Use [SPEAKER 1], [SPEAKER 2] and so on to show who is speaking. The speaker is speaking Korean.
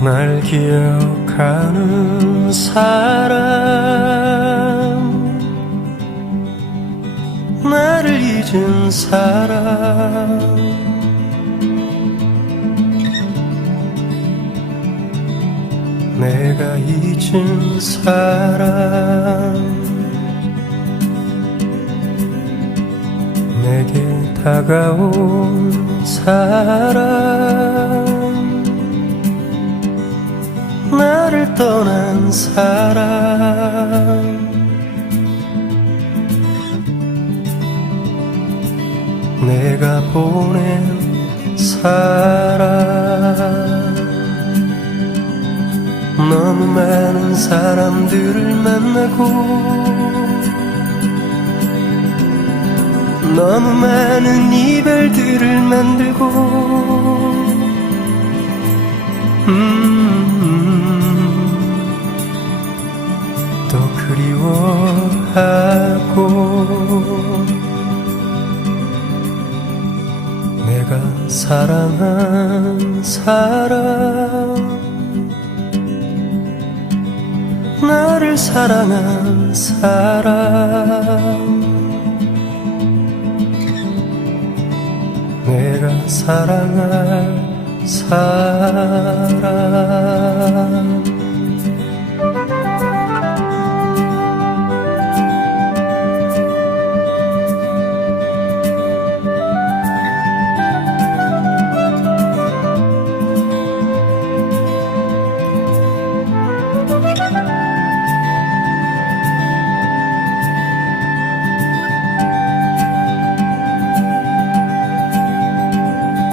[SPEAKER 1] 날 기억하는 사람 나를 잊은 사람. 내가 잊은 사람. 내게 다가온 사람. 나를 떠난 사람 내가 보낸 사람 너무 많은 사람들을 만나고 너무 많은 이별들을 만들고 음, 또 그리워하고 내가 사랑한 사람. 나를 사랑한 사람. 내가 사랑할 사람